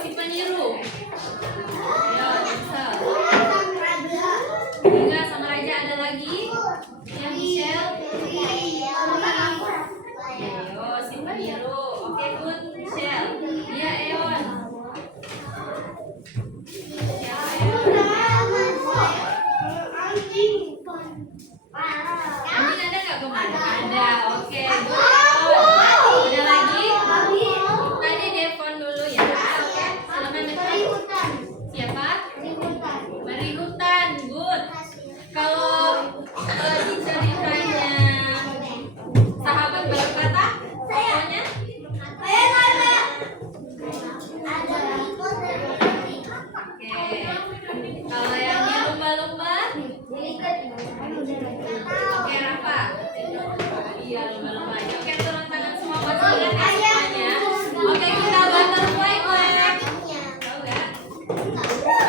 si peniru. Ayo, Ansel. Juga sama Raja ada lagi? Yang Michelle? Ayo, si peniru. Oke, good, Michelle. Iya, Eon. Siapa Eon? Anjing ada nggak kemana? Ada. Oke, good, Eon. Ada lagi? Tadi Devon dulu ya. Oke, silakan Devon. Siapa? Mari hutan, good. Kalau di ceritanya sahabat berkata, pokoknya oke. Kalau yang di lumba-lumba, oke Rafa. Iya lumba-lumba. Oke turun tangan semua pasukan ya semuanya. Oke kita butterfly clap. Tahu nggak?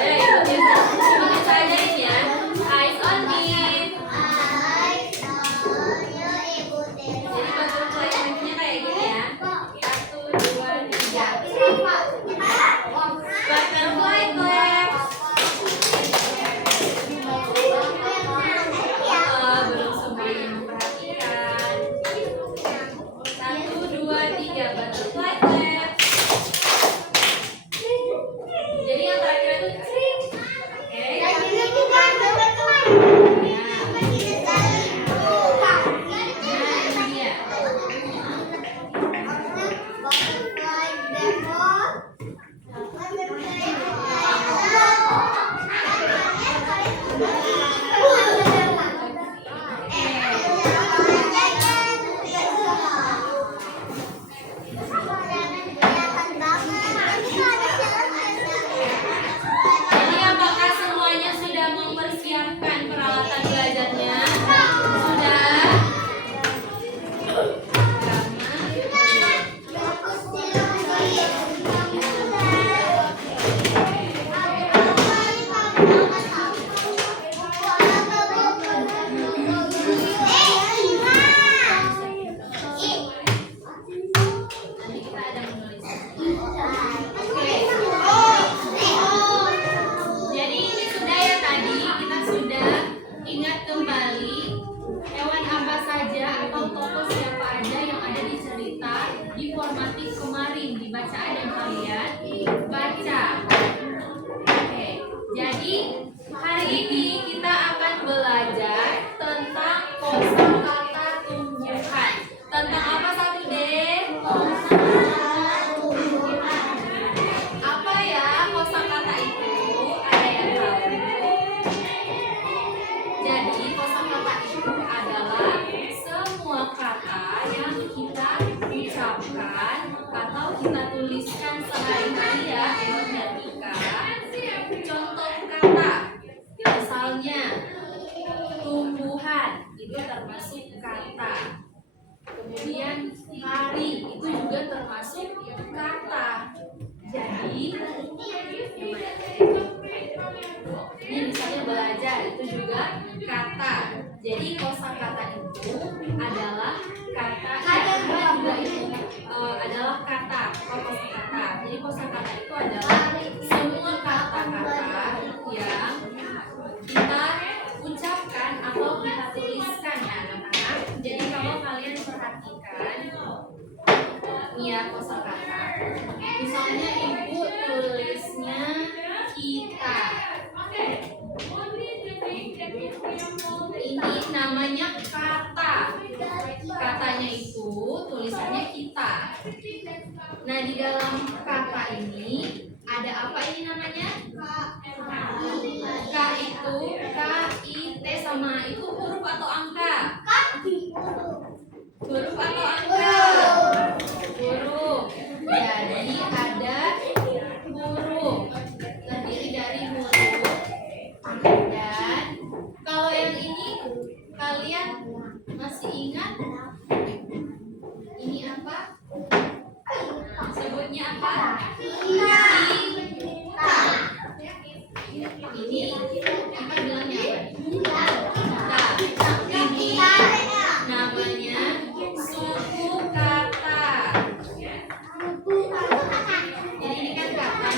Ikutin saja ini ya. Eyes on me. Jadi butterfly clapnya kayak gini ya. 1, 2, 3. Butterfly clap. Belum semuanya memperhatikan. 1, 2, 3 butterfly clap. Jadi yang terakhir itu cring. Oke. Ya. Nah, ini dia. Jadi apakah semuanya sudah mempersiapkan peralatan belajarnya? Sudah? Nanti kita ada menulis. Jadi ini sudah ya tadi kita sudah ingat kembali hewan apa saja atau tokoh siapa aja yang ada di cerita di formatif kemarin di bacaan yang kalian baca. Oke, jadi hari ini kita akan belajar tentang kosakata tumbuhan. Tentang apa satu deh? Apa ya kosakata itu? Ada yang tahu? Jadi kosakata itu adalah semua kata yang kita ucapkan atau kita tuliskan sehari-hari ya, Eon dan Ika. Contoh kata, misalnya tumbuhan itu termasuk kata. Kemudian hari itu juga termasuk kata. Jadi ini misalnya belajar itu juga kata. Jadi kosakata itu adalah kata juga itu adalah kata atau kosakata. Jadi kosakata itu adalah semua kata-kata yang kita ucapkan atau kita tuliskan ya anak-anak. Jadi kalau kalian perhatikan ini ya kosakata. Misalnya ibu tulisnya kita. Ini namanya kata. Katanya itu tulisannya kita. Nah di dalam kata ini ada apa ini namanya? K itu K, I, T sama itu huruf atau angka? Huruf atau angka? Huruf. Jadi ada huruf. Terdiri dari huruf. Dan kalau yang ini kalian masih ingat? Ini apa? Sebutnya apa? Kita. Ini apa bilangnya apa? Kita. Ini namanya suku kata. Jadi ini kan kata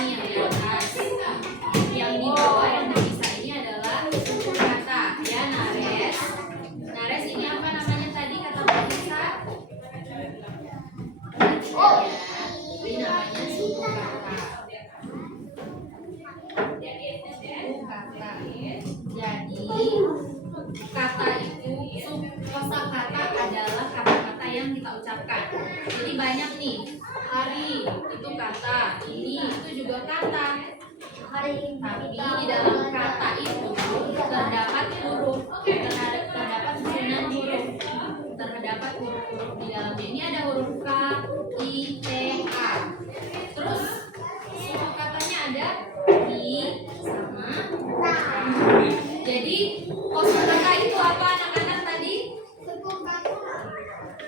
ya. Ini namanya suku kata. Jadi kata itu, kosakata adalah kata-kata yang kita ucapkan. Jadi banyak nih. Hari itu kata, ini itu juga kata. Tapi di dalam kata itu terdapat huruf, terdapat susunan huruf, terdapat huruf di dalamnya. Ini ada huruf K, I, T, A. Terus suku katanya ada I sama A. Jadi kosakata itu apa anak-anak tadi?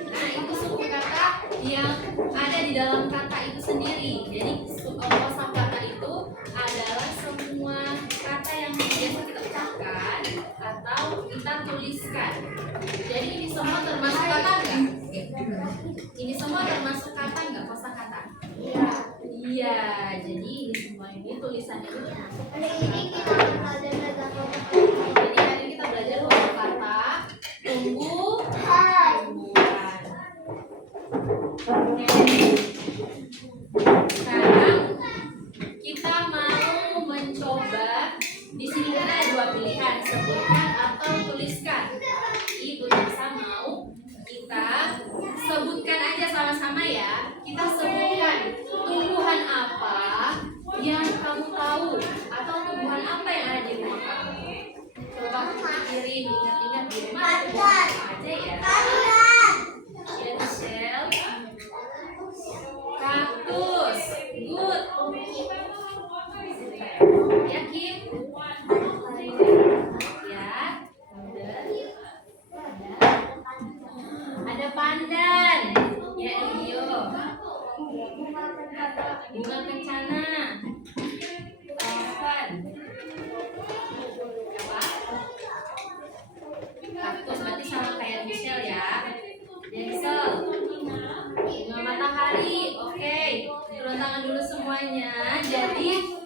Nah, itu suku kata yang ada di dalam kata itu sendiri. Jadi kosakata itu adalah semua kata yang biasa kita ucapkan atau kita tuliskan. Jadi ini semua termasuk kata nggak? Ini semua termasuk kata nggak, kosakata? Iya. Jadi ini semua ini tulisannya itu termasuk kosakata. Jadi hari ini kita belajar kosakata, tumbuhan. Sekarang kita mau mencoba. Di sini kan ada dua pilihan, sebutkan atau tuliskan. Ibu bisa mau kita sebutkan aja sama-sama ya. Kita sebutkan tumbuhan apa yang kamu tahu atau tumbuhan apa yang ada di rumah kamu. Coba pikirin, ingat-ingat di rumah ada tumbuhan apa aja ya. Shell, kaktus, good. Yakin? Ya. Ada pandan. Ya, iyo. Bunga kencana. Taufan. Apa? Kaktus berarti sama kayak Michelle ya. Denzel. Bunga matahari. Oke. Turun tangan dulu semuanya. Jadi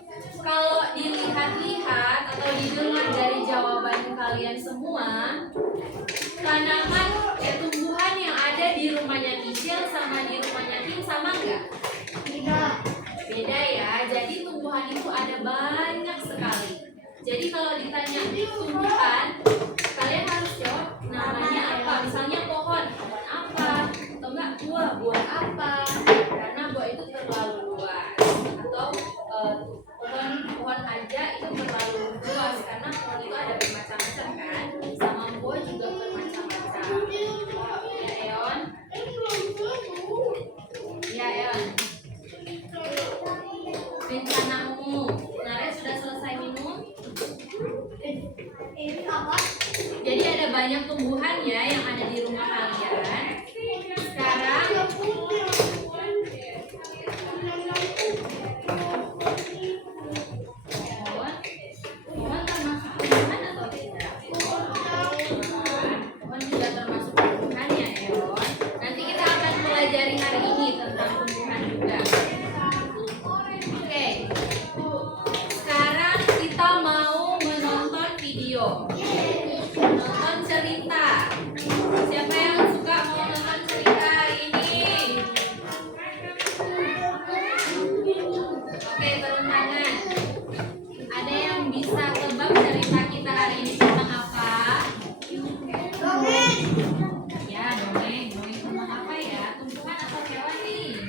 kalau dilihat-lihat atau didengar dari jawaban kalian semua, tanaman tumbuhan yang ada di rumahnya Michelle sama di rumahnya Kim sama nggak? Tidak. Beda ya. Jadi tumbuhan itu ada banyak sekali. Jadi kalau ditanya tumbuhan, kalian harus jawab namanya apa. Misalnya pohon apa? Atau enggak buah apa? Karena buah itu terlalu luas. Atau pohon aja itu terlalu luas karena pohon itu ada bermacam-macam kan. Sama buah juga bermacam-macam. Ya Eon? Ya Eon? Rencanamu. Nare sudah selesai minum? Ini apa? Jadi ada banyak tumbuhan ya yang ada di rumah kalian. Sekarang pohon termasuk tumbuhan atau tidak? Pohon juga termasuk tumbuhan ya Eon. Nanti kita akan pelajari hari ini tentang tumbuhan juga. Oke. Sekarang kita mau menonton video. Nonton cerita. Siapa yang suka mau nonton cerita hari ini? Oke, turun tangan. Ada yang bisa tebak cerita kita hari ini tentang apa? Ya, dongeng. Dongeng tentang apa ya? Tumbuhan atau hewan nih?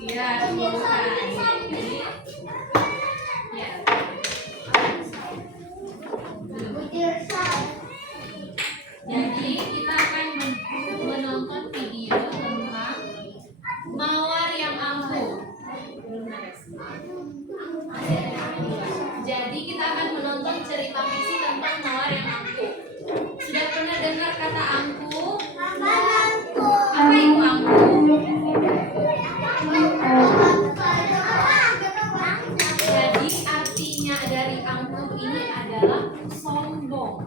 Iya, tumbuhan. Ya. Jadi kita akan menonton video tentang mawar yang ampuh. Jadi kita akan menonton cerita fiksi tentang mawar yang ampuh. Sudah pernah dengar kata ampuh? Apa itu ampuh? Jadi artinya dari ampuh ini adalah sombong.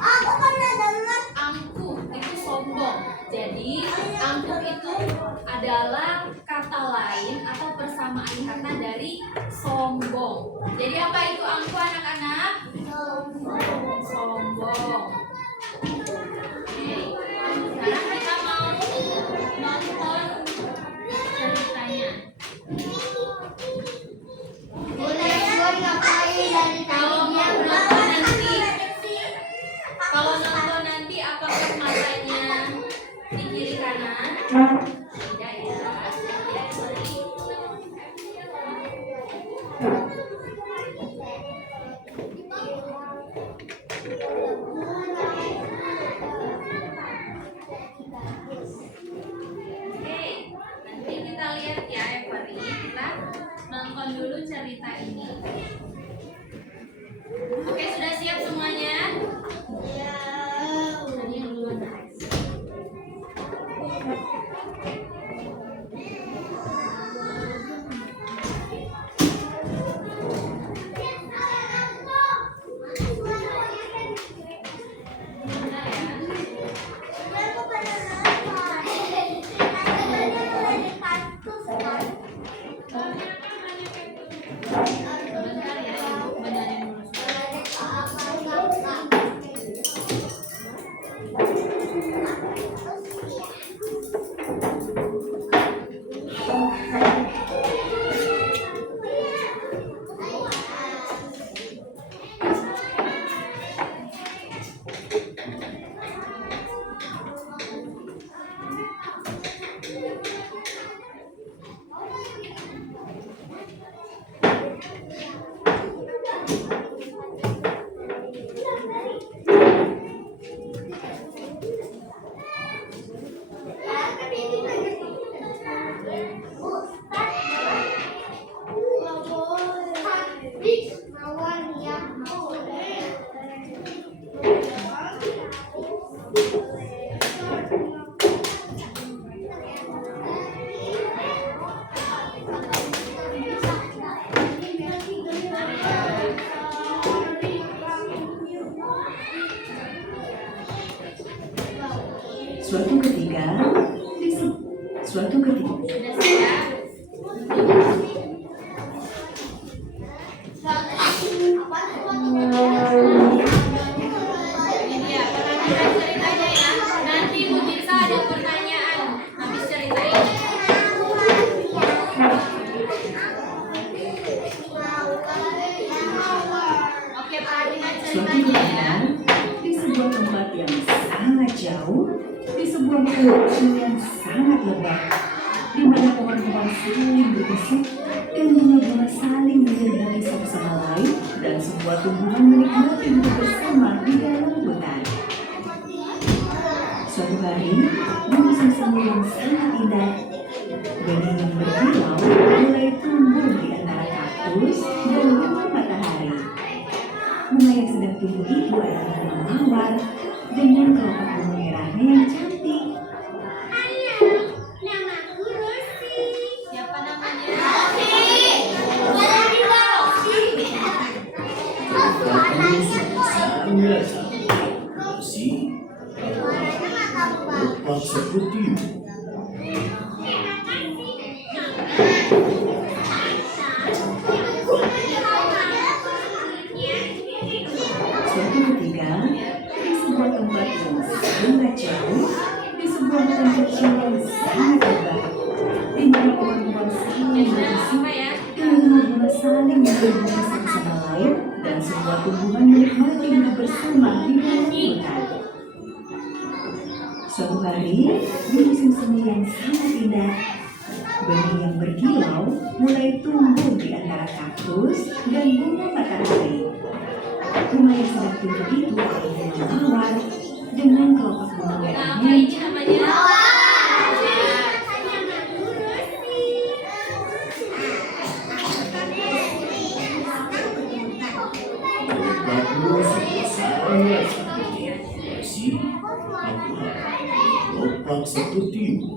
Aku pernah dengar Angkuh itu sombong. Jadi angkuh itu adalah kata lain atau persamaan kata dari sombong. Jadi apa itu angkuh anak-anak? Sombong. Oke. Sekarang kita mau nonton cerita ini. Oke, sudah siap semuanya? Tadi yang duluan. Sebentar ya, Ibu benerin dulu. Suatu ketika, Sudah siap? Ini ya, perhatikan ceritanya ya. Nanti Bu Tirsa ada pertanyaan habis cerita ini. Oke, perhatikan suatu ceritanya ketika, ya. di sebuah tempat yang sangat jauh, di sebuah kecil yang sangat lebat, di mana pohon-pohon saling berbisik dan bunga-bunga saling menyertai satu sama lain, dan sebuah tumbuhan menikmati hidup bersama di dalam hutan. Suatu hari, di musim semi yang sangat indah, benih yang berkilau mulai tumbuh di antara kaktus dan bunga matahari. Bunga yang sedang tumbuh itu adalah bunga mawar dengan kelopak bunga merahnya yang cantik. Siapa namanya? Opak seperti Suatu ketika, di sebuah tempat yang sangat jauh, di sebuah hutan kecil yang sangat lebat, di mana pohon-pohon saling berbisik Apa ya? dan bunga-bunga saling menyertai satu sama lain, dan sebuah tumbuhan menikmati hidup bersama di dalam hutan. Suatu hari, di musim semi yang sangat indah, benih yang berkilau mulai tumbuh di antara kaktus dan bunga matahari. Bunga yang sedang tumbuh itu adalah bunga mawar dengan kelopak bunga Nah, apa merahnya ini namanya? opakmu sangat si opak sepertimu.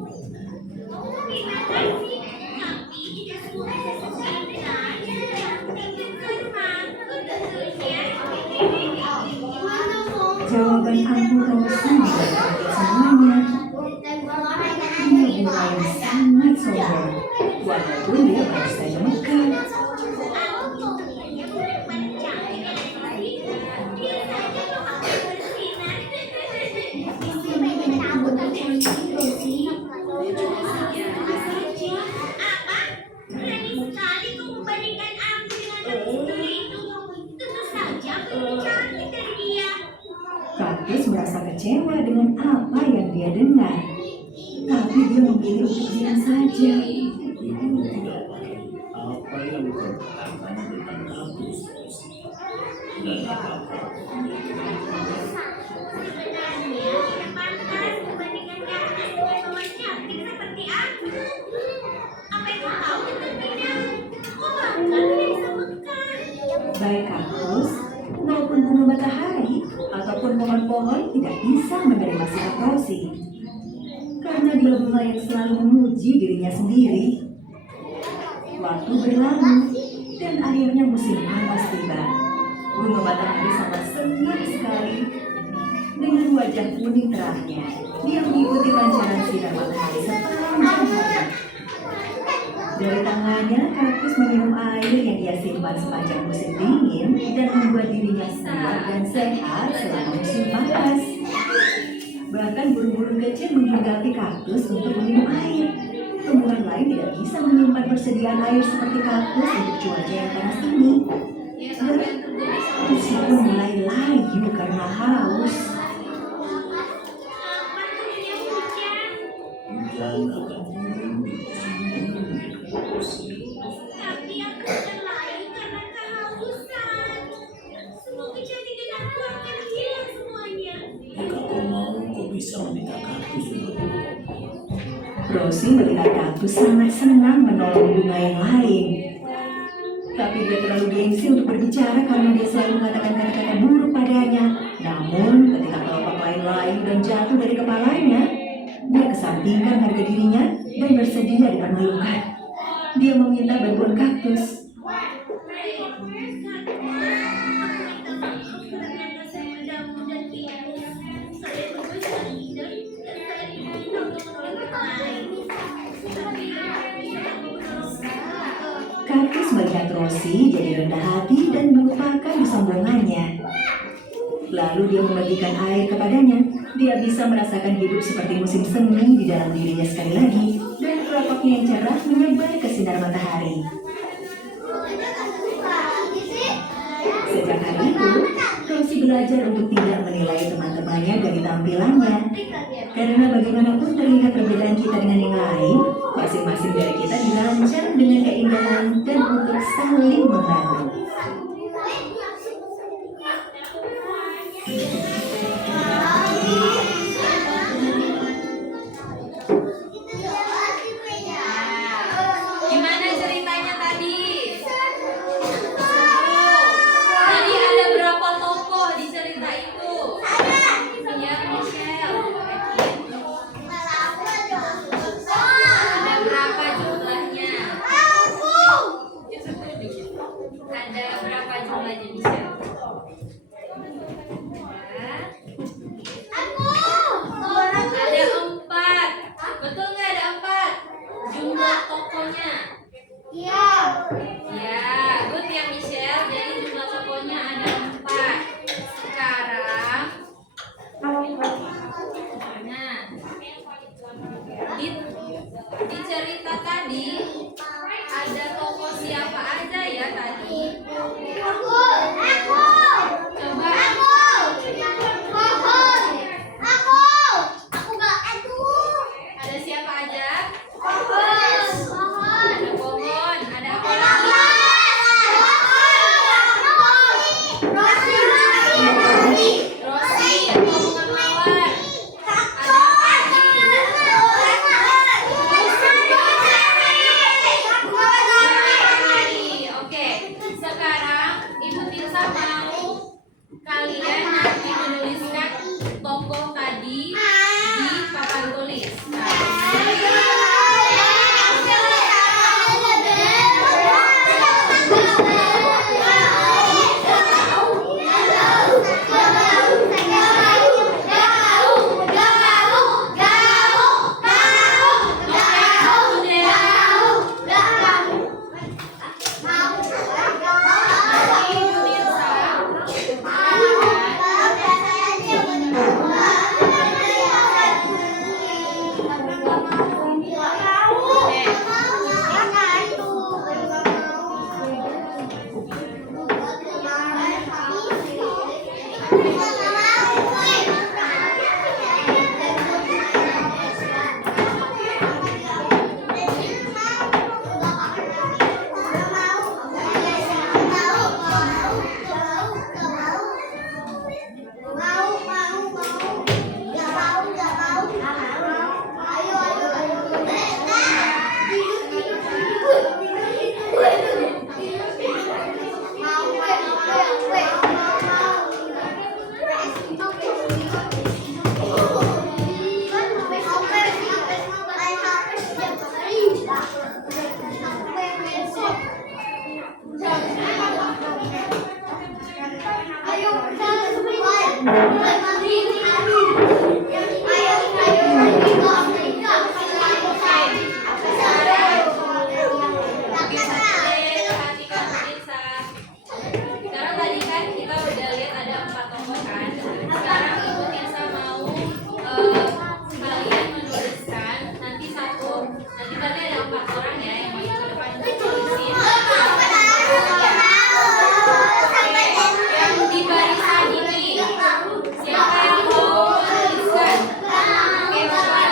Jawaban aku tahu sudah semuanya. Dia mulai sangat sombong, walaupun dia baru saja mekar. Kaktus merasa kecewa dengan apa yang dia dengar, tapi dia memilih untuk diam saja. Ibu tidak paham apa yang kau katakan tentang kaktus dan apakah Apa itu tahu tentang baik kaktus maupun bunga matahari ataupun pohon-pohon tidak bisa menerima sikap Rosi. Karena dia bunga yang selalu memuji dirinya sendiri. Waktu berlalu dan akhirnya musim panas tiba. Bunga matahari sangat senang sekali. Dengan wajah kuning terangnya, dia mengikuti pancaran sinar matahari sepanjang hari. Dari tangannya, kaktus meminum air yang dia simpan sepanjang musim dingin dan membuat dirinya segar dan sehat selama musim panas. Bahkan burung-burung kecil menghinggapi kaktus untuk minum air. Tumbuhan lain tidak bisa menyimpan persediaan air seperti kaktus untuk cuaca yang panas ini. Kaktus pun mulai layu karena haus. Hujan akan turun di musim dingin, Rosi. Tapi aku terlalu karena kehausan. Semua kecantikan aku akan hilang semuanya. Jika kau mau, kau bisa meminta kaktus untuk menolong. Rosi melihat kaktus sangat senang menolong bunga yang lain. Tapi dia terlalu gengsi untuk berbicara karena dia selalu mengatakan kata-kata buruk padanya. Namun ketika kelopak lain layu dan jatuh dari kepalanya, dia kesampingkan harga dirinya dan bersedia dipermalukan. Dia meminta bantuan kaktus. Kaktus melihat Rosi jadi rendah hati dan melupakan kesombongannya. Lalu dia membagikan air kepadanya. Dia bisa merasakan hidup seperti musim semi di dalam dirinya sekali lagi. Dan kelopaknya yang cerah menyebar ke sinar matahari. Sejak hari itu, Rosi belajar untuk tidak menilai teman-temannya dari tampilannya. Karena bagaimanapun terlihat perbedaan kita dengan yang lain, masing-masing dari kita dirancang dengan keindahan dan untuk saling membantu. Gimana ceritanya tadi? Tadi ada berapa tokoh di cerita itu? Ya, Michelle. Ada berapa jumlahnya? Ada berapa jumlahnya, Michelle? Ada 4. Betul nggak ada 4? Jumlah tokohnya. Ya, good ya Michelle. Jadi jumlah tokohnya ada 4. Sekarang, nah, di cerita tadi ada tokoh siapa aja ya tadi? Coba. Ada siapa aja? Ada pohon, ada apa lagi? Rosi atau bunga mawar? Ada apa lagi? Nanti tadi ada 4 orang ya yang maju ke depan untuk tulisin. Yang di barisan ini, siapa yang mau menuliskan? Kevin.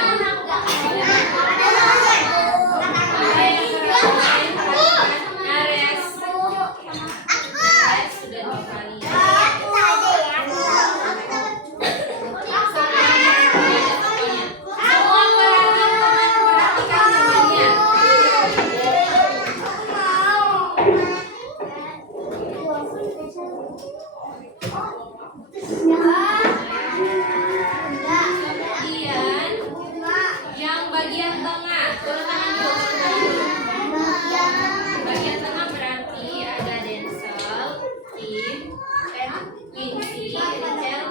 Ada yang keren, Nares. Nares sudah dikali. Semua perhatikan namanya. Kemudian yang bagian tengah, turun tangan dulu, turun tangan dulu. Bagian tengah berarti ada Denzel, Kim, Quincy, Rachel,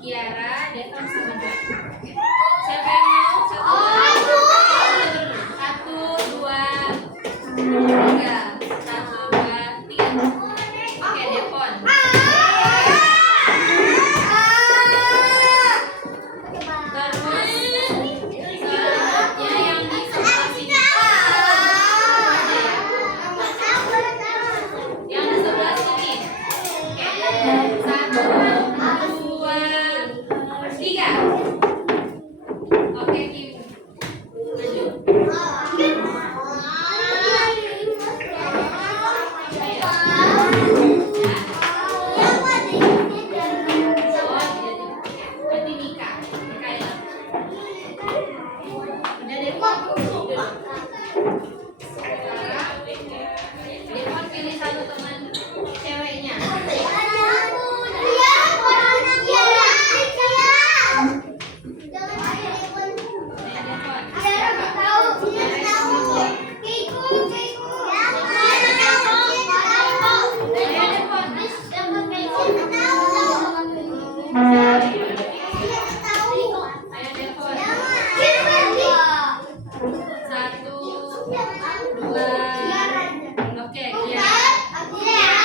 Kiara, Devon sama John. Siapa yang mau? Satu, dua, tiga. Satu, dua, tiga. Oke, Devon. Terus selanjutnya yang di sebelah sini. Ada ya? Yang di sebelah sini. Oke, satu, dua, tiga. Oke, Kim. Maju. Ayo. Berarti Mika. Mika ya. Udah Devon. Sekarang Devon pilih satu teman ceweknya. Ayo Devon. Satu, dua. Oke, Kiara. Kiara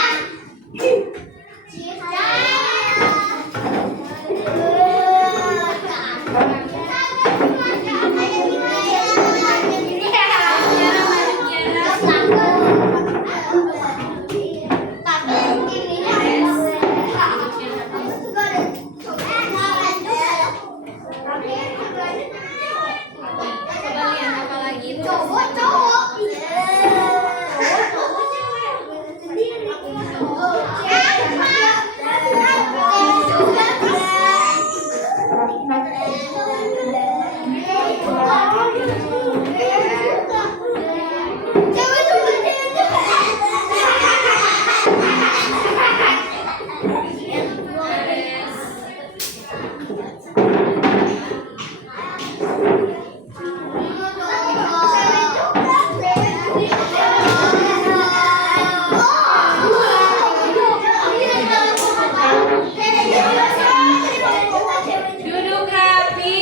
maju, Kiara. Coba lihat apa lagi itu. Duduk rapi.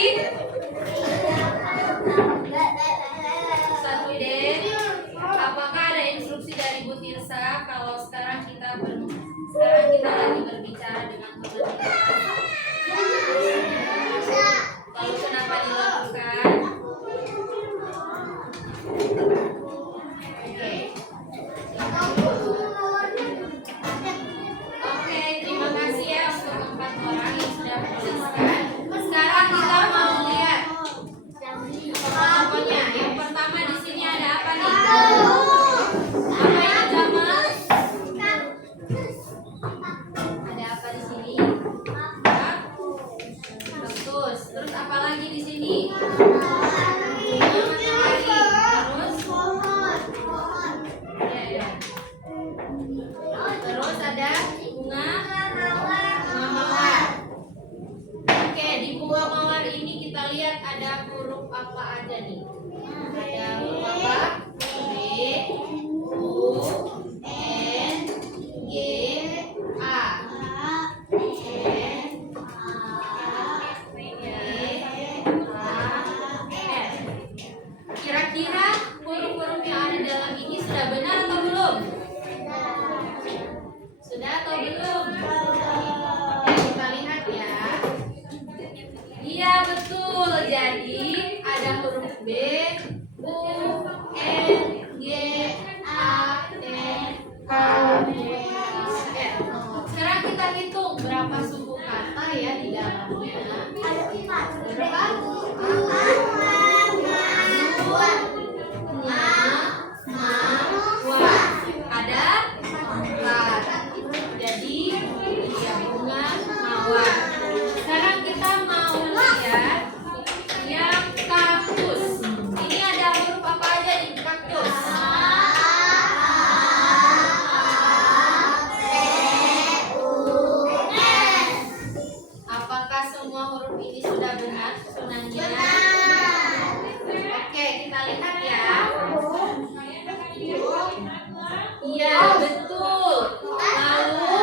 Satu deh. Apakah ada instruksi dari Bu Tirsa kalau sekarang kita lagi berbicara dengan teman kita? Lalu kenapa dilakukan? Oke, terima kasih ya untuk 4 orang yang sudah menuliskan. Sekarang kita mau lihat tokoh-tokohnya. Yang pertama di sini ada apa nih? Apa ini Jamal? Ada apa di sini? Bagus. Terus apa lagi di sini? Ya. Terus ada bunga mawar. Oke, di bunga mawar ini kita lihat ada huruf apa aja nih? Ada huruf apa? B, U, N, G, A. Kira-kira huruf-huruf yang ada dalam ini sudah benar atau belum? Sudah atau belum? Oke, kita lihat ya. Iya betul. Jadi ada huruf B, U, kita lihat ya. Iya, betul. Lalu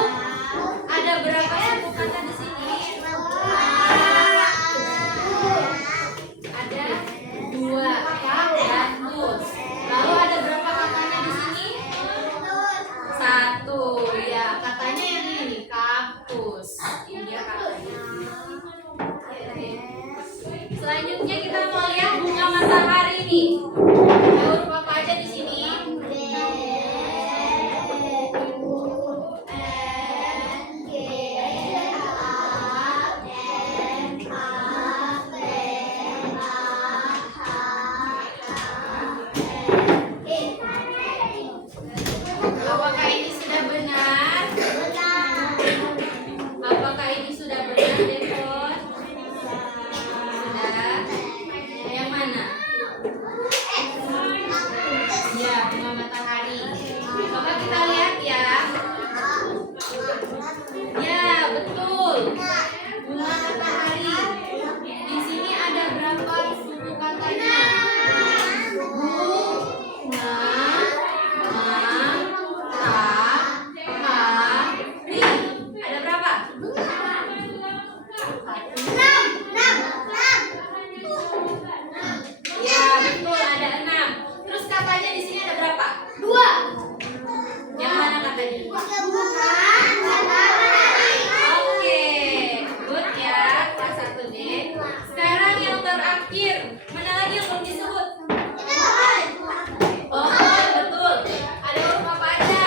ada berapa suku kata di sini? Ada 2, kaktus. Lalu ada berapa katanya di sini? 1. Ya, katanya yang ini kaktus. Ini dia katanya. Oke. Selanjutnya kita mau lihat bunga matahari nih. Ada huruf apa aja di sini? Apakah ini sudah benar? Apakah ini sudah benar, Devon? Sudah. Yang mana? Ya, bunga matahari. Coba kita lihat ya. Ya, betul. Bunga matahari. Di sini ada berapa suku katanya? Bunga matahari. Ada berapa? Ya, betul, ada 6. Terus katanya di sini ada berapa? 2. Yang mana katanya? Oke, good ya, kelas 1D. Sekarang yang terakhir, mana lagi yang belum disebut? Pohon, betul. Ada huruf apa aja?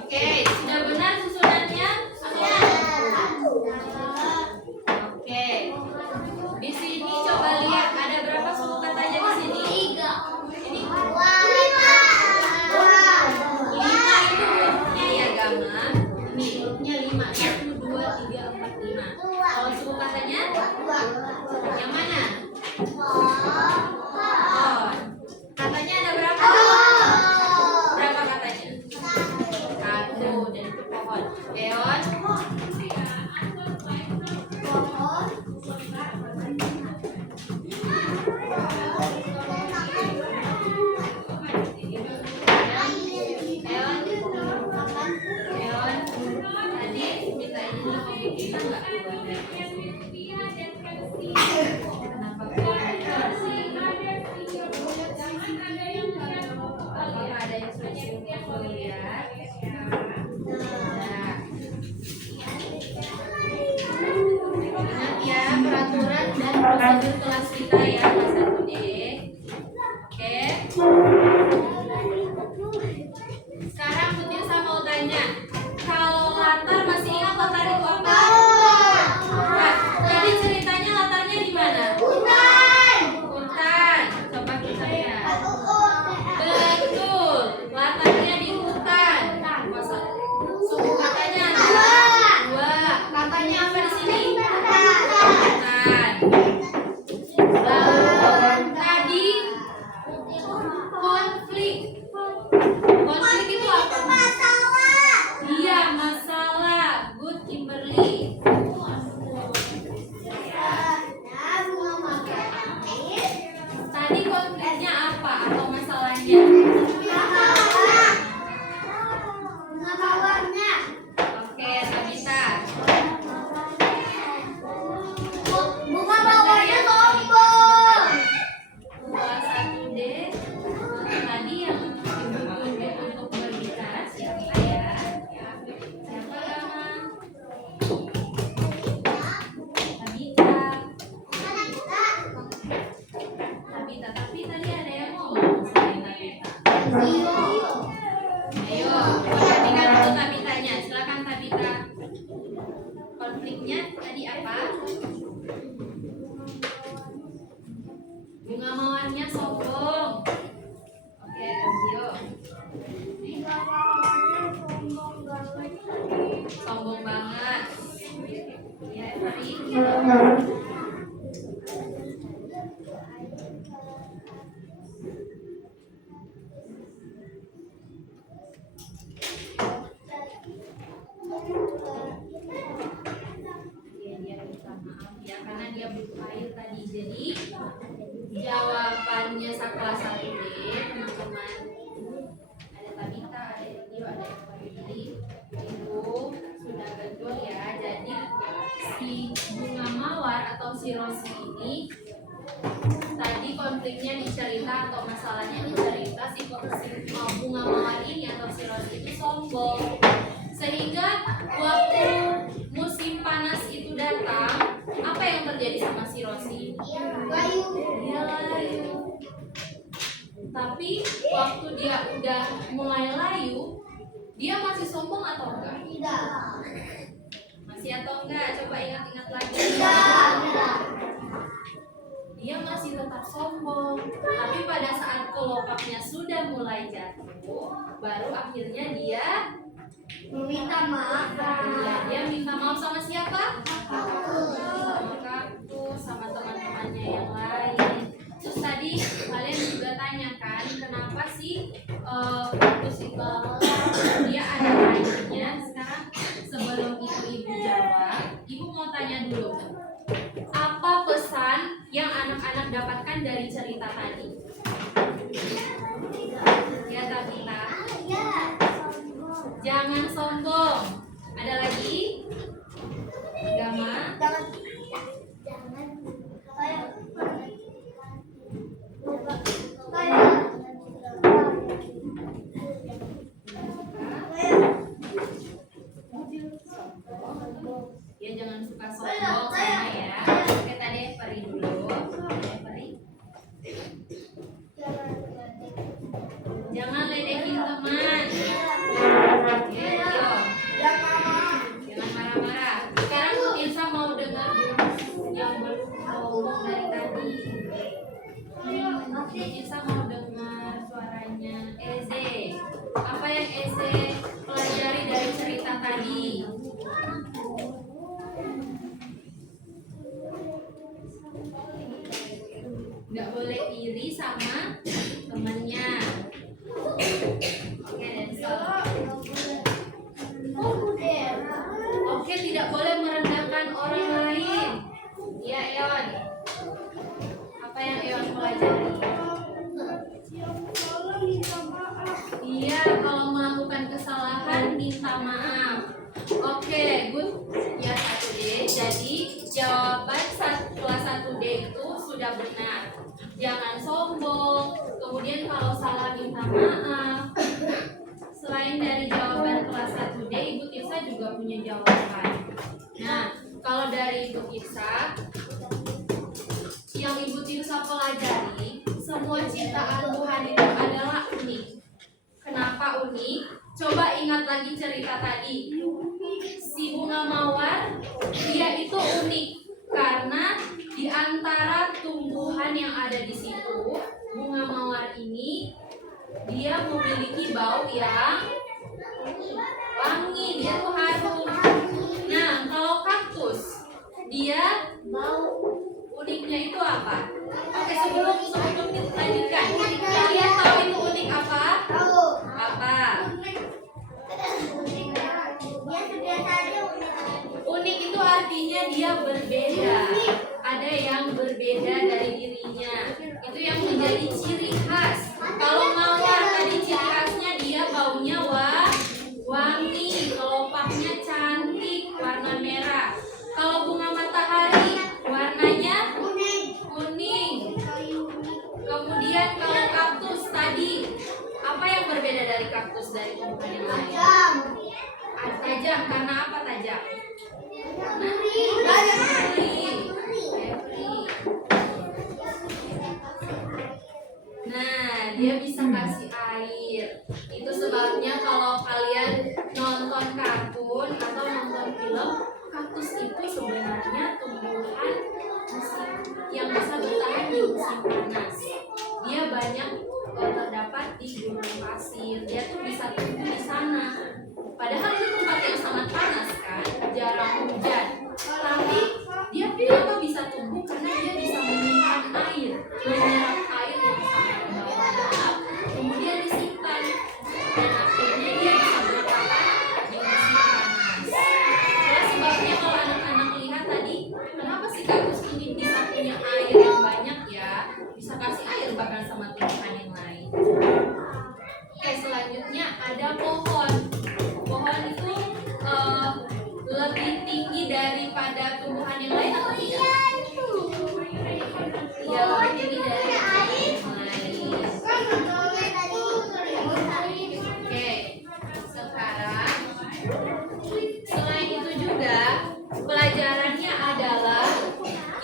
Oke, sudah benar susunannya? Oke. Di sini coba lihat ada berapa suku katanya di sini? 3. Ini 5 itu hurufnya ya, Gama. Ini hurufnya 5. 1, 2, 3, 4, 5. Kalau suku katanya? Yang mana? Pohon. Katanya ada berapa? Berapa katanya? 1, dan itu pohon. Deon. Deon. Tadi minta ini sama kita nggak? Kenapa apakah ada yang sudah lihat? Ingat ya peraturan dan prosedur kelas kita ya, kelas 1D. Oke. Sekarang Mutilsa mau tanya, kalau latar masih ingat latar itu apa? Nah, tadi ceritanya latarnya di mana? Hutan. Coba kita lihat. Betul, latarnya di hutan. Masa suku katanya ada 2. Katanya apa di sini? Hutan. Lalu tadi konflik. Konflik itu apa? Iya, masalah. Good, Kimberly. Tadi konfliknya apa atau masalahnya? Oke, Tabita. Kelas 1D. Tadi yang dibutuhkan untuk berbicara siapa ya? Siapa Gama? Tabita. Tapi tadi ada yang ngomong selain Tabita. Ayo, perhatikan dulu Tabitanya. Silakan Tabita. Konfliknya tadi apa? Bunga mawarnya sombong. Oke, Ezio. Sombong banget. Ya, Evelyn. Dia utama. karena dia butuh air tadi. Jadi jawabannya kelas 1D teman-teman, ada Tabita, ada Dio, ada Evandi, itu sudah betul ya. Jadi si bunga mawar atau si Rosi ini tadi konfliknya dicerita atau masalahnya dicerita si bunga mawar ini atau si Rosi itu sombong, sehingga waktu musim panas itu datang, apa yang terjadi sama si Rosi? Dia layu. Tapi waktu dia udah mulai layu, dia masih sombong atau enggak? Masih atau enggak? Coba ingat-ingat lagi. Dia masih tetap sombong. Tapi pada saat kelopaknya sudah mulai jatuh, baru akhirnya dia Meminta maaf. ya, dia minta maaf sama siapa? Sama kaktus, sama teman-temannya yang lain. Terus tadi kalian juga tanyakan kenapa sih kaktus itu dia ada lainnya. Sekarang sebelum itu ibu jawab, ibu mau tanya dulu, apa pesan yang anak-anak dapatkan dari cerita tadi? Ya Tabita, jangan sombong. Ada lagi? Gama? Ya jangan suka sombong sama ya. Oke tadi Peri dulu. Peri. Jangan ledekin teman. Oke, Dio. Jangan marah-marah. Sekarang Tirsa mau dengar yang ngomong dari tadi. Tirsa mau dengar suaranya Eze. Apa yang Eze pelajari dari cerita tadi? Nggak boleh iri sama temennya. Oke, Denzel. Oke, tidak boleh merendahkan orang lain. Iya, Eon. Apa yang Eon pelajari? Iya, kalau melakukan kesalahan minta maaf. Oke, good. Ya 1D. Jadi jawaban kelas 1D itu sudah benar. Jangan sombong. Kemudian kalau salah minta maaf. Selain dari jawaban kelas 1D, Ibu Tirsa juga punya jawaban. Nah, kalau dari Ibu Tirsa, yang Ibu Tirsa pelajari, semua ciptaan Tuhan itu adalah unik. Kenapa unik? Coba ingat lagi cerita tadi. Si bunga mawar, dia itu unik karena di antara tumbuhan yang ada di situ, bunga mawar ini dia memiliki bau yang wangi, dia tuh harum. Nah, kalau kaktus, dia bau uniknya itu apa? Oke, sebelum kita lanjutkan, kalian tahu itu unik apa? Apa? Unik itu artinya dia berbeda. Ada yang berbeda dari dirinya. Itu yang menjadi ciri khas. Kalau mawar tadi ciri khasnya dia baunya wangi, kelopaknya cantik, warna merah. Kalau bunga matahari warnanya kuning. Kemudian kalau kaktus tadi, apa yang berbeda dari kaktus dari tumbuhan yang lain? Tajam, karena apa tajam? Nah, dia bisa kasih air. Itu sebabnya kalau kalian nonton kartun atau nonton film, kaktus itu sebenarnya tumbuhan yang bisa bertahan di musim panas. Dia banyak terdapat di gunung pasir. Dia tuh bisa tumbuh di sana. Padahal itu tempat yang sangat panas kan, jarang hujan. Tapi dia kenapa bisa tumbuh? Karena dia bisa menyimpan air, menyerap air yang sangat dalam, kemudian disimpan, dan akhirnya dia bisa bertahan di musim panas. Itulah sebabnya kalau anak-anak lihat tadi, kenapa sih kaktus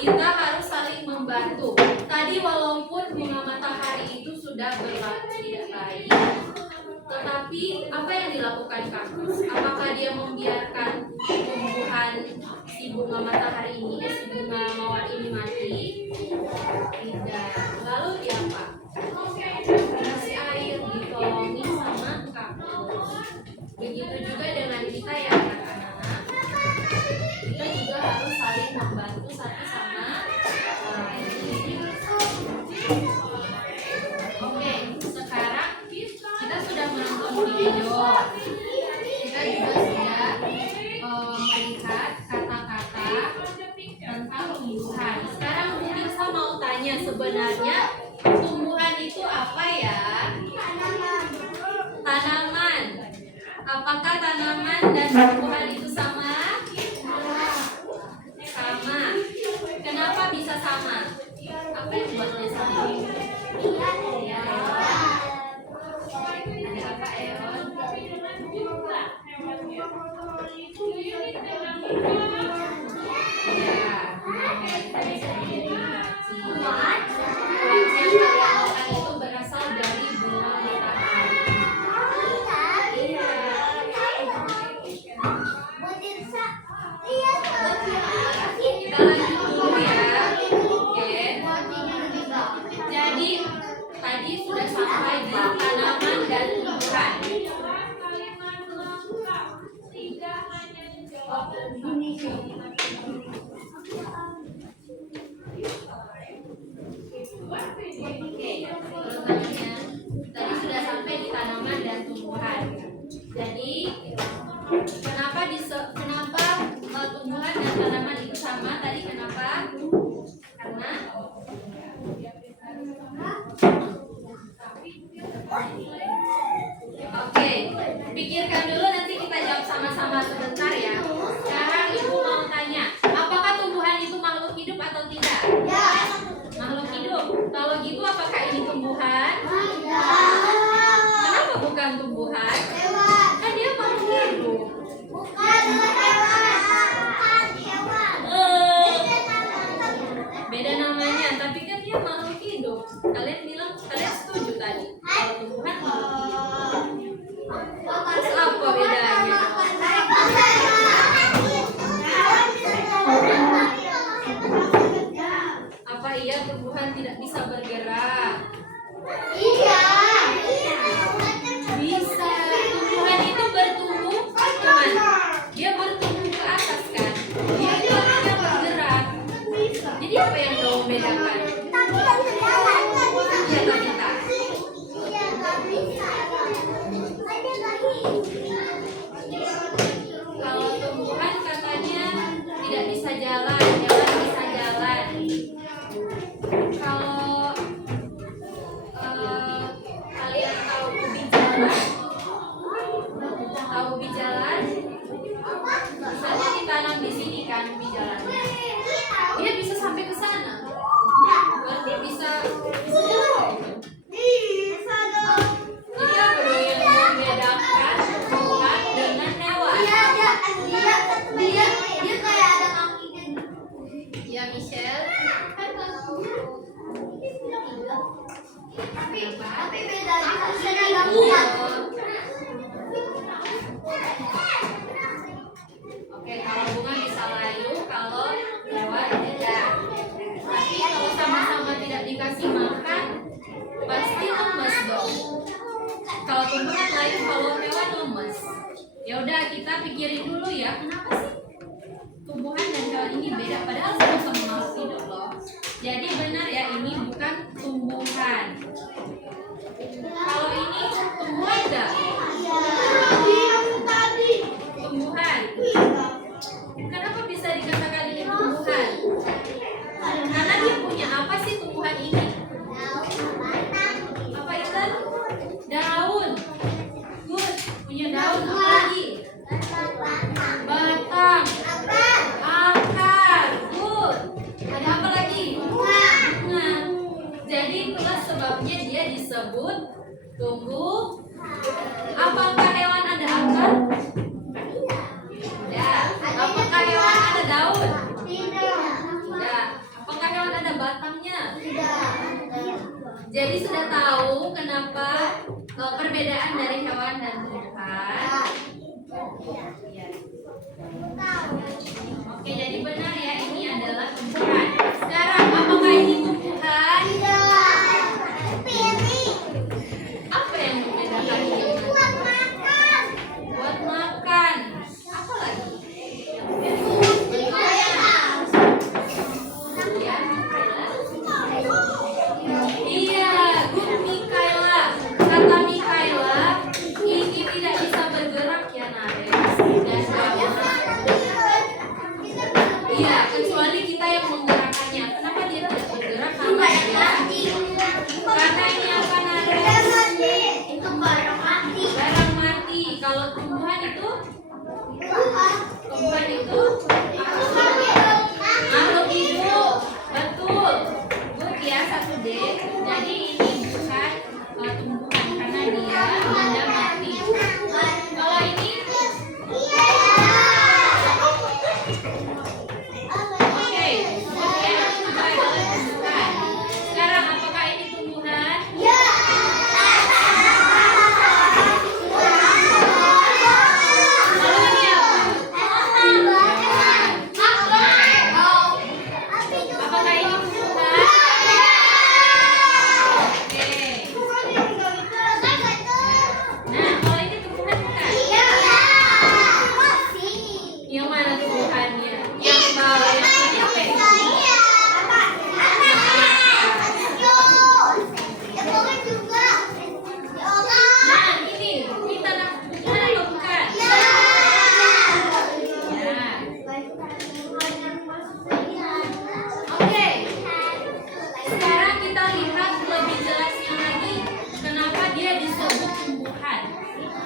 kita harus saling membantu. Tadi walaupun bunga matahari itu sudah berlaku tidak baik, tetapi apa yang dilakukan kaktus? Apakah dia membiarkan tumbuhan si bunga matahari ini, si bunga mawar ini mati? Tidak. Lalu dia apa? Kasih air, ditolongin sama kaktus. Begitu juga dengan kita ya anak-anak. Kita juga harus saling membantu satu sama lain. Oke, sekarang kita sudah menonton video. Kita juga sudah melihat kata-kata tentang tumbuhan. Sekarang mungkin saya mau tanya, sebenarnya tumbuhan itu apa ya? Tanaman. Apakah tanaman dan tumbuhan itu sama? Sama. Kenapa bisa sama? Apa yang buatnya sama? Ya. Ada apa, Eon? Itu berasal dari bunga matahari. Kita lanjut dulu ya. Oke. Jadi tadi sudah sampai di tanaman dan tumbuhan. Oke, pertanyaannya tadi sudah sampai di tanaman dan tumbuhan. Jadi kenapa tumbuhan dan tanaman itu sama? Tadi kenapa? Karena oke, pikirkan dulu, nanti kita jawab sama-sama sebentar ya. Sekarang ibu mau tanya, apakah tumbuhan itu makhluk hidup atau tidak? Makhluk hidup. Kalau gitu apakah ini tumbuhan? Kenapa bukan tumbuhan? Kan dia makhluk hidup. Beda namanya, tapi kan dia makhluk hidup. Kalian bilang, kalian setuju tadi kalau tumbuhan makhluk hidup. Terus apa bedanya? Apa iya tumbuhan tidak bisa bergerak? Bisa. Tumbuhan itu bertumbuh, cuman dia bertumbuh ke atas kan? Dia bisa bergerak. Jadi apa yang mau membedakan? Iya kita. Kalau tumbuhan katanya tidak bisa jalan bisa jalan. Kalau kalian tahu ubi jalan, misalnya ditanam di sini kan ubi jalan, dia bisa sampai ke sana. Berarti bisa jalan. Jadi apa dong yang membedakan tumbuhan dengan hewan? Dia kayak ada kakinya. Ya Michelle. Tapi bedanya harusnya nggak kuat. Oke, kalau bunga bisa layu, kalau hewan tidak. Tapi kalau sama-sama tidak dikasih makan, pasti lemes dong. Kalau tumbuhan layu, kalau hewan lemes. Ya udah, kita pikirin dulu ya, kenapa sih tumbuhan dan hewan ini beda? Padahal sama-sama makhluk hidup loh. Jadi benar ya, ini bukan tumbuhan. Kalau ini tumbuhan enggak? Tumbuhan. Kenapa bisa dikatakan ini tumbuhan? Karena dia punya apa sih tumbuhan ini? Apa itu? Daun. Good. Punya daun. Apa lagi? Batang. Akar. Good. Ada apa lagi? Bunga. Jadi itulah sebabnya dia disebut tumbuh. Apakah hewan ada akar? Tidak. Apakah hewan ada daun? Tidak. batangnya? Jadi sudah tahu kenapa perbedaan dari hewan dan tumbuhan? Ya. Oke, jadi benar ya, ini adalah tumbuhan. Sekarang apakah ini tumbuhan? Apa yang membedakan ini? Buat makan. Apa lagi? Ya, iya, good Mikaela. Kata Mikaela, ini tidak bisa bergerak ya, Nares. Dan iya, kecuali kita yang menggerakkannya. Kenapa dia tidak bergerak? Karena ini apa, Nares? Itu barang mati. Barang mati. Kalau tumbuhan itu makhluk hidup. Betul. Good ya, 1D. Jadi ini bukan tumbuhan karena dia benda mati. Kalau ini oke, adalah tumbuhan. Sekarang apakah ini tumbuhan? Kalau ini apa? Apakah ini tumbuhan? Oke. Nah, kalau ini tumbuhan bukan? Yang mana tumbuhannya? Yang bawah, yang ini apa ini? Nah, ini tanah tumbuhan atau bukan? Ya. Oke. Sekarang kita lihat lebih jelasnya lagi kenapa dia disebut tumbuhan.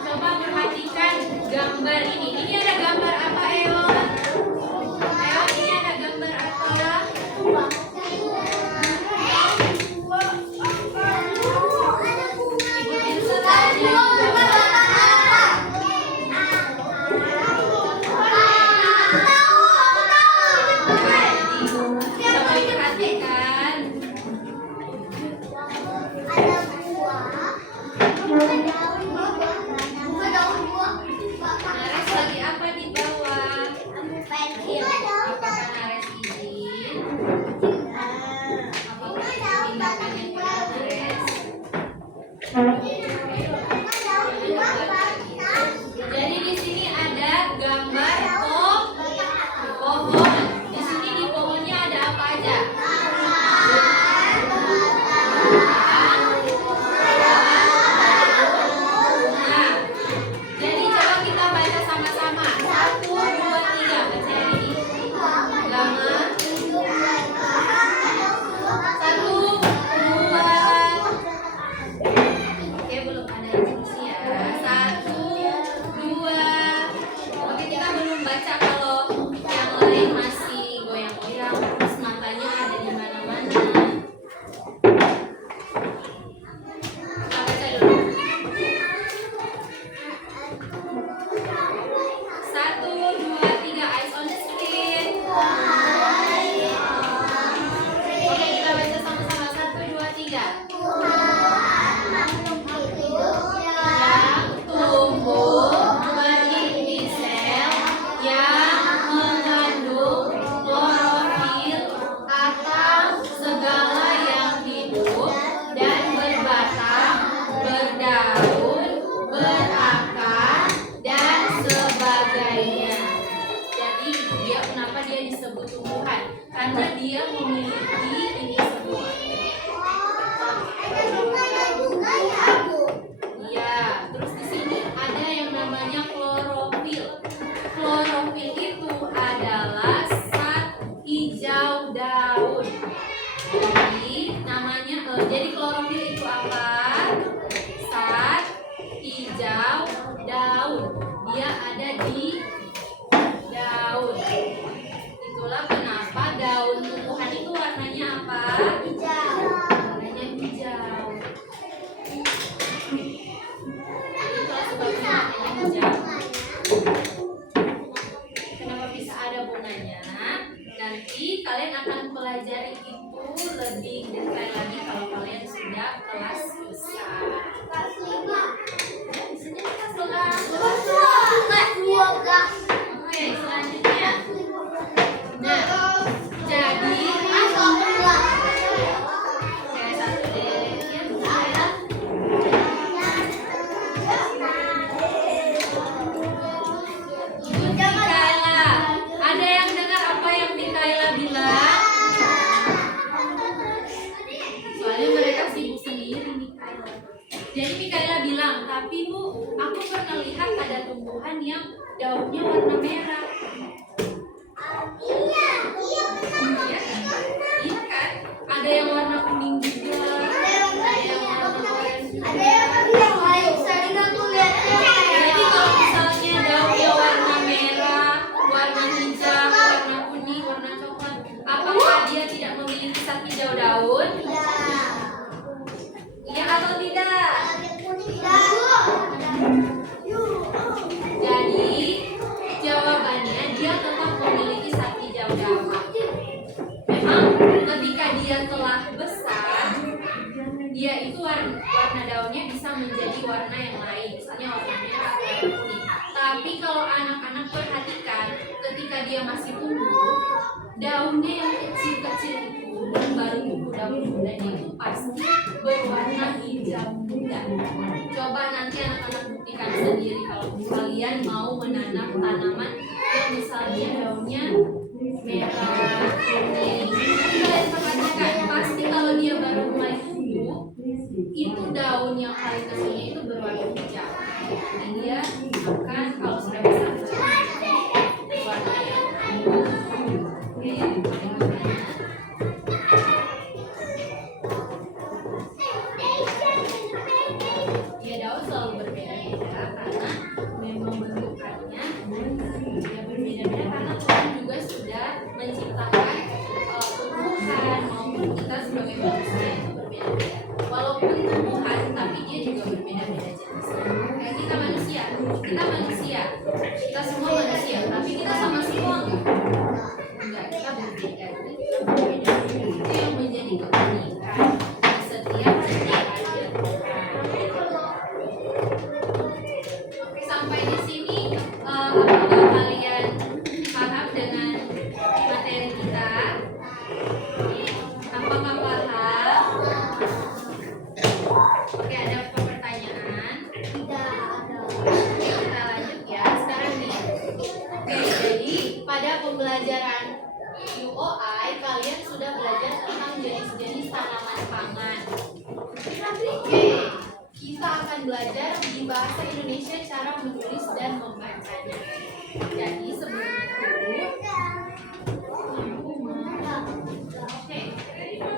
Coba perhatikan gambar ini. Ini ada gambar apa, Eon? Eon, ini ada gambar apa? Ibu Tirsa tadi. Coba perhatikan. Nares lagi apa di bawah? Apakah Nares izin? Apakah tindakan yang benar, Nares? Jadi di sini ada gambar pohon. Di sini di pohonnya ada apa aja? Nah, jadi coba kita baca sama-sama. 1, 2, 3. Baca yang ini. Lama. 1, 2. Oke, belum ada instruksi ya. 1, 2. Oke, kita belum baca kalau yang lain masih goyang-goyang terus matanya ada di mana-mana. Kita baca dulu. 1, 2, 3. Eyes on the screen. Oke, kita baca sama-sama. 1, 2, 3. Yang tumbuh berinti sel yang mengandung klorofil atau segala yang hidup dan berbatang, berdaun, berakar, dan sebagainya. Jadi dia kenapa dia disebut tumbuhan? Karena dia memiliki ini semua. Iya, terus di sini ada yang namanya klorofil. Klorofil itu adalah zat hijau daun. Jadi klorofil itu apa? Zat hijau daun. Dia ada di daun. Itulah kenapa daun tumbuhan itu warnanya apa? Warnanya hijau. Itulah sebabnya warnanya hijau. Kenapa bisa ada bunganya? Nanti kalian akan pelajari itu lebih detail lagi kalau kalian sudah kelas besar. Kelas 5. Ya, di sini kelas kelas. Kelas 12. Oke, selanjutnya. Nah, jadi kayak satu deh. Ya, Mikaela, ada yang dengar apa yang Mikaela bilang? Soalnya mereka sibuk sendiri Mikaela. Jadi Mikaela bilang, tapi Bu, aku pernah lihat ada tumbuhan yang daunnya warna merah. Iya kan? Iya kan? Ada yang warna kuning juga. Ada yang warna orange juga. Ada yang paling sering aku lihat. Jadi kalau misalnya daunnya warna merah, warna hijau, warna kuning, warna coklat, apakah dia tidak memiliki sat hijau daun? Iya atau tidak? Jadi jawabannya dia tetap memiliki sat hijau daun. Memang ketika dia telah besar, dia itu warna daunnya bisa menjadi warna yang lain, misalnya warna merah atau warna kuning. Tapi kalau anak-anak perhatikan, ketika dia masih tumbuh, daunnya yang kecil-kecil itu yang baru tumbuh daun mudanya itu pasti berwarna hijau muda. Coba nanti anak-anak buktikan sendiri kalau kalian mau menanam tanaman yang misalnya daunnya merah, kuning. Kalian perhatikan, pasti kalau dia baru mulai tumbuh, itu daun yang paling kecilnya itu berwarna hijau. Dan dia akan kalau sudah besar berwarna yang oke. Ya daun selalu berbeda-beda karena memang bentukannya ya berbeda-beda karena Tuhan juga sudah menciptakan tumbuhan maupun kita sebagai manusia itu berbeda-beda. Walaupun tumbuhan tapi dia juga berbeda-beda jenisnya. Kayak kita manusia, kita semua manusia, tapi kita sama semua enggak, kita berbeda. Kita berbeda. Itu yang menjadi keunikan di setiap ciptaannya Tuhan. Oke, sampai di sini apakah kalian paham dengan materi kita? Apakah paham? Oke, ada pertanyaan? Oke, kita lanjut ya. Sekarang nih. Oke, jadi pada pembelajaran UOI kalian sudah belajar tentang jenis-jenis tanaman pangan. Oke, kita akan belajar di bahasa Indonesia cara menulis dan membacanya. Jadi sebelum itu, oke,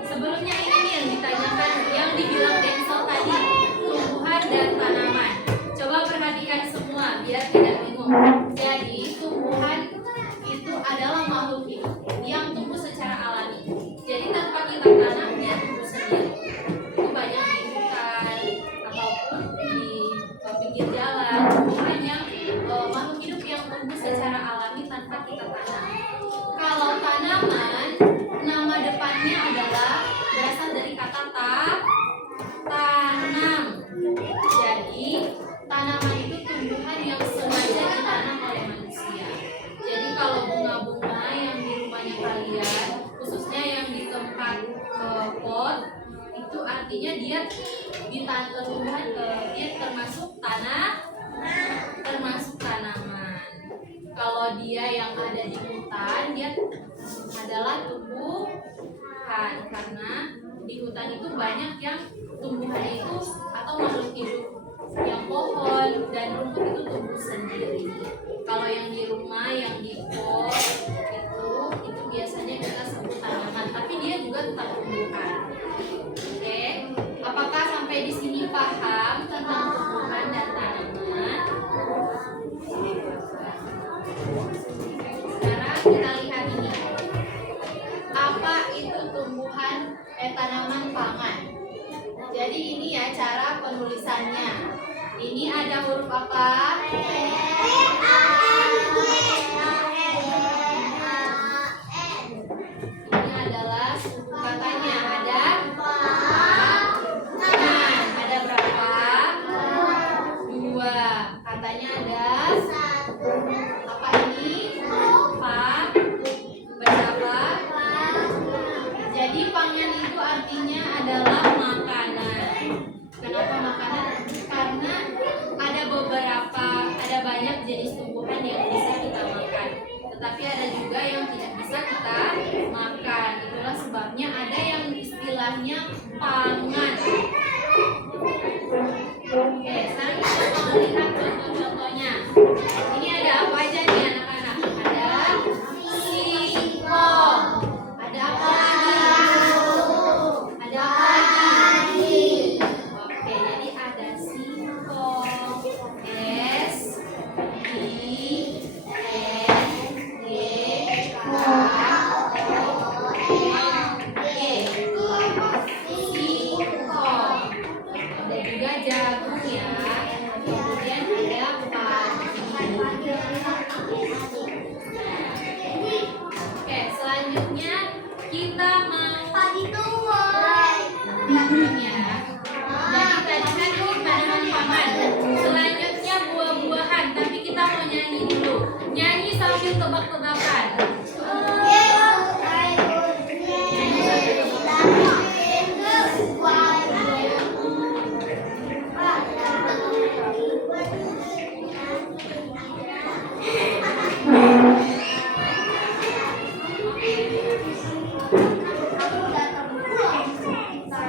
sebelumnya ini nih yang ditanyakan, yang dibilang Denzel tadi, tumbuhan dan tanaman. Coba perhatikan semua biar tidak bingung. Jadi tumbuhan itu adalah makhluk hidup yang tumbuh secara alami. Jadi tanpa kita tanam dia tumbuh sendiri. Itu banyak di hutan ataupun di pinggir jalan. Tumbuhan yang makhluk hidup yang tumbuh secara alami tanpa kita tanam. Kalau tanaman, nama depannya adalah berasal dari kata tanam. Jadi tanaman itu tumbuhan yang sengaja ditanam oleh manusia. Jadi kalau bunga-bunga yang di rumahnya kalian, khususnya yang di tempat pot, itu artinya dia ditanam tumbuhan, dia termasuk tanaman. Kalau dia yang ada di hutan, dia adalah tumbuhan karena di hutan itu banyak yang tumbuhan itu atau makhluk hidup yang pohon dan rumput itu tumbuh sendiri. Kalau yang di rumah, yang di pot itu biasanya kita sebut tanaman, tapi dia juga tetap tumbuhan. Oke, apakah sampai di sini paham tentang tumbuhan dan tanaman? Sekarang kita lihat ini. Apa itu tanaman pangan? Jadi ini ya cara penulisannya. Ini ada huruf apa? Ini adalah suku pangan itu artinya adalah makanan. Kenapa makanan? Karena ada banyak jenis tumbuhan yang bisa kita makan. Tetapi ada juga yang tidak bisa kita makan. Itulah sebabnya ada yang istilahnya pangan. Oke, sekarang kita mau lihat contoh-contohnya. Ini ada apa aja nih anak-anak? Ada singkong. Ada apa lagi? Ada apa lagi? Oke, jadi ada singkong. S I N G K O N G. Singkong. Ada juga jagung ya. Kemudian ada padi. Oke, selanjutnya kita mau Padi tua. ya. Jadi tadi kan ini tanaman pangan. Selanjutnya buah-buahan, tapi kita mau nyanyi dulu. Nyanyi sambil tebak-tebakan.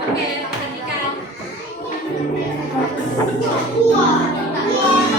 Oke, perhatikan. Buah-buahan.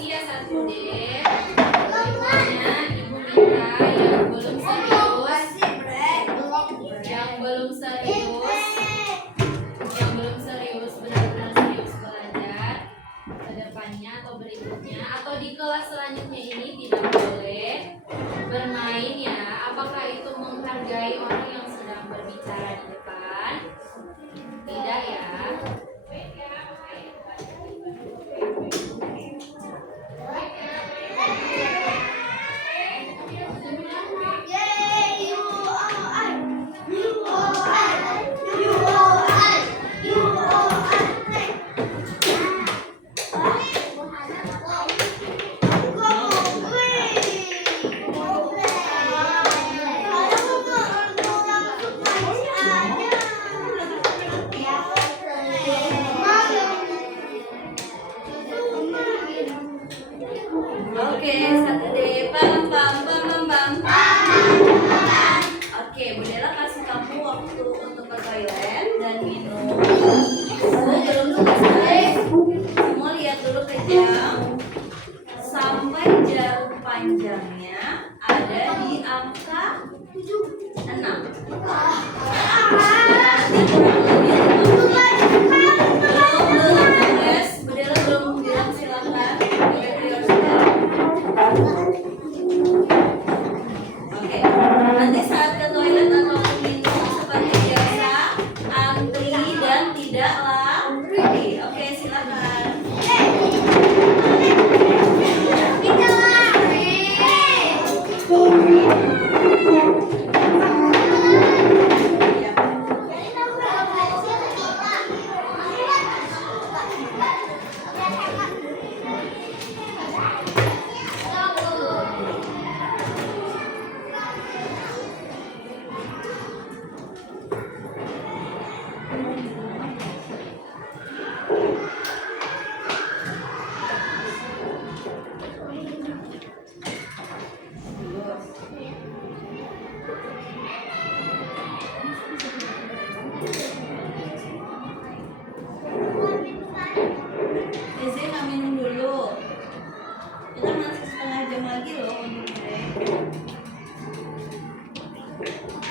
Makasih ya 1D. Berikutnya Ibu minta yang belum serius, benar-benar serius belajar ke depannya atau berikutnya atau di kelas selanjutnya ini tidak boleh bermain ya. Apakah itu menghargai orang yang sedang berbicara di depan? Tidak ya. Oke, 1D. Pam pam pam pam pam. Oke, Bu Dela kasih kamu waktu untuk ke toilet dan minum. Belum selesai. Semua lihat dulu ke jam. Sampai jarum panjangnya ada di angka 6. Nanti kurang lebih 5 belum guys. Bu Dela belum bilang silakan. Oke, nanti saat ke toilet atau minum seperti biasa, antri dan tidak lari. Oke, silakan. Biasanya nggak minum dulu. Kita masih setengah jam lagi loh untuk break.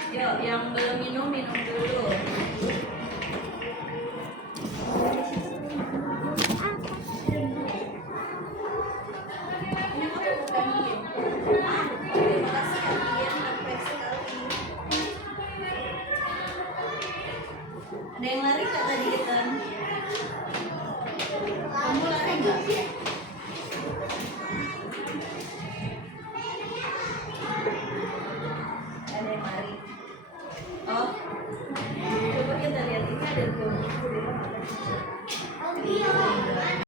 Yuk, yang belum minum minum dulu. Ini apa bukan Ian? Terima kasih ya Ian, perfect sekali. Ada yang lari nggak tadi Ethan? Kamu lari nggak?